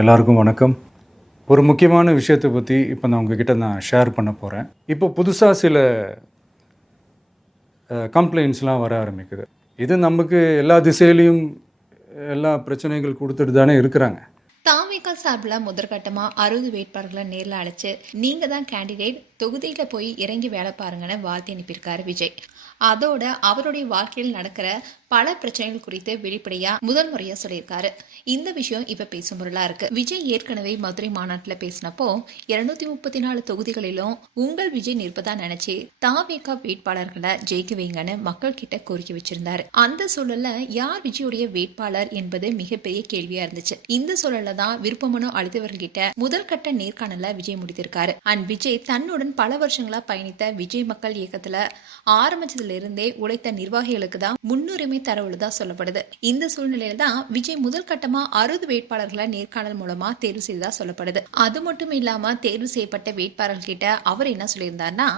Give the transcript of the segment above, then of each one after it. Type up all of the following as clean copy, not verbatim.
எல்லாருக்கும் வணக்கம். ஒரு முக்கியமான விஷயத்தை பற்றி இப்போ நான் உங்ககிட்ட ஷேர் பண்ண போகிறேன். இப்போ புதுசாக சில கம்ப்ளைண்ட்ஸ்லாம் வர ஆரம்பிக்குது. இது நமக்கு எல்லா திசையிலையும் எல்லா பிரச்சனைகள் கொடுத்துட்டு தானே இருக்கிறாங்க. தாவேகா சார்பில் முதற்கட்டமா 60 வேட்பாளர்களை நேரில் அழைச்சு நீங்க தான் கேண்டிடேட், தொகுதியில போய் இறங்கி வேலை பாருங்கன்னு வாழ்த்து அனுப்பியிருக்காரு விஜய். அதோட அவருடைய வாழ்க்கையில் நடக்கிற பல பிரச்சனைகள் குறித்து வெளிப்படையா முதல் முறையா சொல்லியிருக்காரு. இந்த விஷயம் இப்ப பேசும் பொருளா இருக்கு. விஜய் ஏற்கனவே மதுரை மாநாட்டுல பேசினப்போ 234 தொகுதிகளிலும் உங்கள் விஜய் நிற்பதா நினைச்சு தாவேகா வேட்பாளர்களை ஜெயிக்க வைங்கன்னு மக்கள் கிட்ட கோரிக்கை வச்சிருந்தாரு. அந்த சூழல்ல யார் விஜயுடைய வேட்பாளர் என்பது மிகப்பெரிய கேள்வியா இருந்துச்சு. இந்த சூழல்ல தான் விருப்பமனு அளித்தவர்கிட்ட முதல் கட்ட நேர்காணல விஜய் முடித்திருக்காரு. அண்ட் விஜய் தன்னுடன் பல வருஷங்களா பயணித்த விஜய் மக்கள் இயக்கத்துல ஆரம்பிச்சதுல இருந்தே உழைத்த நிர்வாகிகளுக்கு தான் முன்னுரிமை தரவுள்ளதா சொல்லப்படுது. இந்த சூழ்நிலையில தான் விஜய் முதல் கட்டமா 60 வேட்பாளர்களை நேர்காணல் மூலமா தேர்வு செய்ததா சொல்லப்படுது. அது மட்டும் இல்லாம தேர்வு செய்யப்பட்ட வேட்பாளர்கிட்ட அவர் என்ன சொல்லியிருந்தாருன்னா,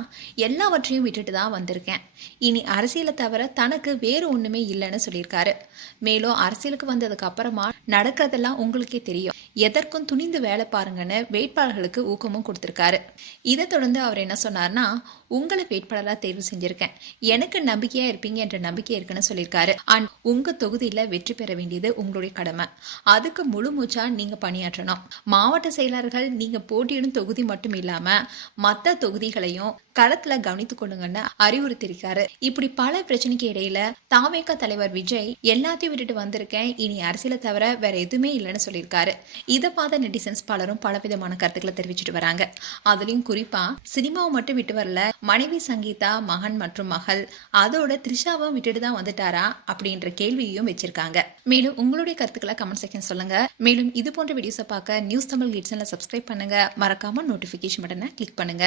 எல்லாவற்றையும் விட்டுட்டு தான் வந்திருக்கேன், இனி அரசியலை தவிர தனக்கு வேறு ஒண்ணுமே இல்லைன்னு சொல்லியிருக்காரு. மேலும் அரசியலுக்கு வந்ததுக்கு அப்புறமா நடக்கிறதெல்லாம் உங்களுக்கே தெரியும், எதற்கும் துணிந்து வேலை பாருங்கன்னு வேட்பாளர்களுக்கு ஊக்கமும் கொடுத்திருக்காரு. இதை தொடர்ந்து அவர் என்ன சொன்னார்னா, உங்களை வேட்பாளராக தேர்வு செஞ்சிருக்கேன், எனக்கு நம்பிக்கையா இருப்பீங்க என்ற நம்பிக்கை இருக்குன்னு சொல்லியிருக்காரு. அண்ட் உங்க தொகுதியில வெற்றி பெற வேண்டியது உங்களுடைய கடமை, அதுக்கு முழு மூச்சா நீங்க பணியாற்றணும். மாவட்ட செயலர்கள் நீங்க போட்டியிடும் தொகுதி மட்டும் இல்லாம மற்ற தொகுதிகளையும் களத்துல கவனித்துக் கொள்ளுங்கன்னு அறிவுறுத்திருக்காரு. இப்படி பல பிரச்சனைக்கு இடையில தாவேகா தலைவர் விஜய் எல்லாத்தையும் விட்டுட்டு வந்திருக்கேன், இனி அரசியலை தவிர வேற எதுவுமே இல்லைன்னு சொல்லியிருக்காரு. இதை பார்த்த நெட்டிசன்ஸ் பலரும் பலவிதமான கருத்துக்களை தெரிவிச்சுட்டு வராங்க. அதுலயும் குறிப்பா சினிமாவை மட்டும் விட்டு வரல, மனைவி சங்கீதா, மகன் மற்றும் மகள், அதோட த்ரிஷாவும் விட்டுட்டு தான் வந்துட்டாரா அப்படின்ற கேள்வியையும் வச்சிருக்காங்க. மேலும் உங்களுடைய கருத்துக்களை கமெண்ட் செக்ஷன் சொல்லுங்க. மேலும் இது போன்ற வீடியோஸை பார்க்க நியூஸ் தமிழ் கிட்ஸ்ல சப்ஸ்கிரைப் பண்ணுங்க. மறக்காம நோட்டிபிகேஷன் பட்டனை கிளிக் பண்ணுங்க.